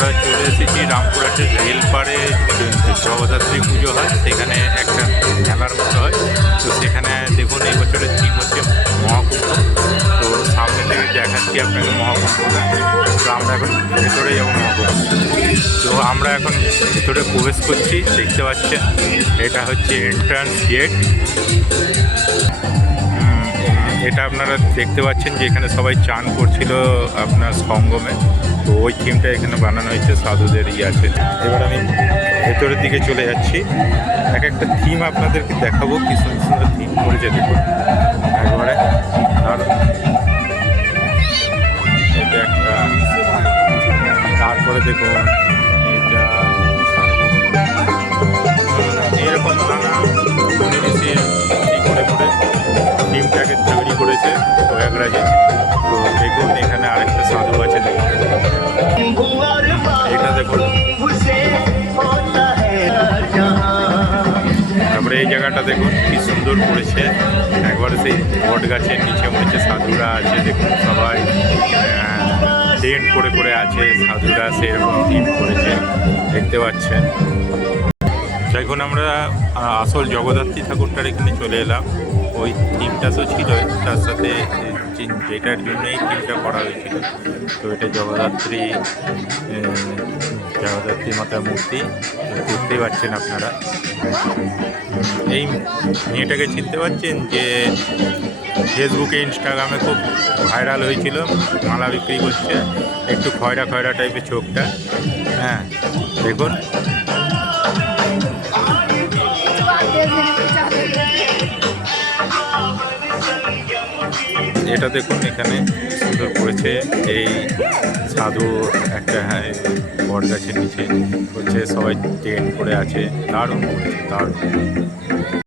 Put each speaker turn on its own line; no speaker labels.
আমরা চলে এসেছি রামপুরহাটের রেলপাড়ে শোভাযাত্রী পুজো হয়। সেখানে একটা মেলার মতো হয়। তো সেখানে দেখুন, এই বছরের থিম হচ্ছে মহাকুম্ভ। তো সামনে থেকে দেখাচ্ছি আপনাকে মহাকুম্ভটা। তো আমরা এখন ভেতরে যাব মহাকুম্ভ। তো আমরা এখন ভেতরে প্রবেশ করছি। দেখতে পাচ্ছেন, এটা হচ্ছে এন্ট্রান্স গেট এটা আপনারা দেখতে পাচ্ছেন যে এখানে সবাই চান করছিল আপনার সঙ্গমে। তো ওই থিমটা এখানে বানানো হয়েছে সাধুদের ইয়ে আছে। এবার আমি ভেতরের দিকে চলে যাচ্ছি। এক একটা থিম আপনাদেরকে দেখাবো, কি সুন্দর সুন্দর থিম করেছে, দেখুন। একবারে, আর এটা একটা, তারপরে দেখুন তারপরে এই জায়গাটা দেখুন, কি সুন্দর পড়েছে একবারে সেই বট গাছের নিচে মনে হচ্ছে সাধুরা আছে, দেখুন সবাই টেন্ট করে করে আছে, সাধুরা সেরকম টিম করেছে, দেখতে পাচ্ছেন। এখন আমরা আসল জগদ্ধাত্রী ঠাকুরটার এখানে চলে এলাম। ওই থিমটা তো ছিল, তার সাথে যে- যেটার জন্য এই করা হয়েছিল। তো এটা জগদ্ধাত্রী জগদ্ধাত্রী মাতার মূর্তি, তো পারছেন আপনারা। এই মেয়েটাকে চিনতে পারছেন যে ফেসবুকে, ইনস্টাগ্রামে খুব ভাইরাল হয়েছিল, মালা বিক্রি করছে, একটু খয়রা খয়রা টাইপের চোখটা। হ্যাঁ দেখুন। এটা দেখুন এখানে সুন্দর করেছে। এই সাধু একটা হ্যাঁ, বট গাছের নিচে হচ্ছে সবাই টেন্ট করে আছে। দারুণ করেছে দারুণ।